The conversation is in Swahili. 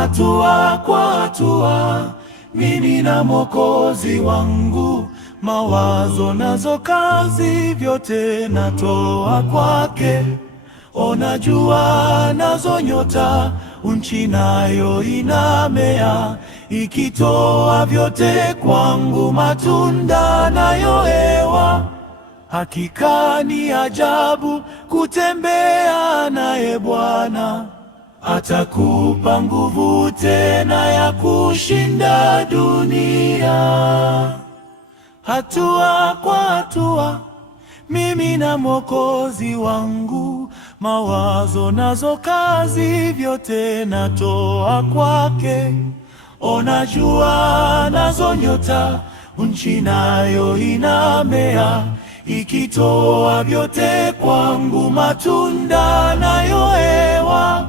hatua kwa hatua, mimi na Mwokozi wangu. Mawazo nazo kazi, vyote natoa kwake. Ona jua nazo nyota, nchi nayo inamea, ikitoa vyote kwangu, matunda nayo hewa. Hakika ni ajabu kutembea naye Bwana, atakupa nguvu tena ya kushinda dunia. Hatua kwa hatua, mimi na Mwokozi wangu. Mawazo nazo kazi, vyote natoa kwake. Ona jua nazo nyota, nchi nayo inamea, ikitoa vyote kwangu, matunda nayo hewa.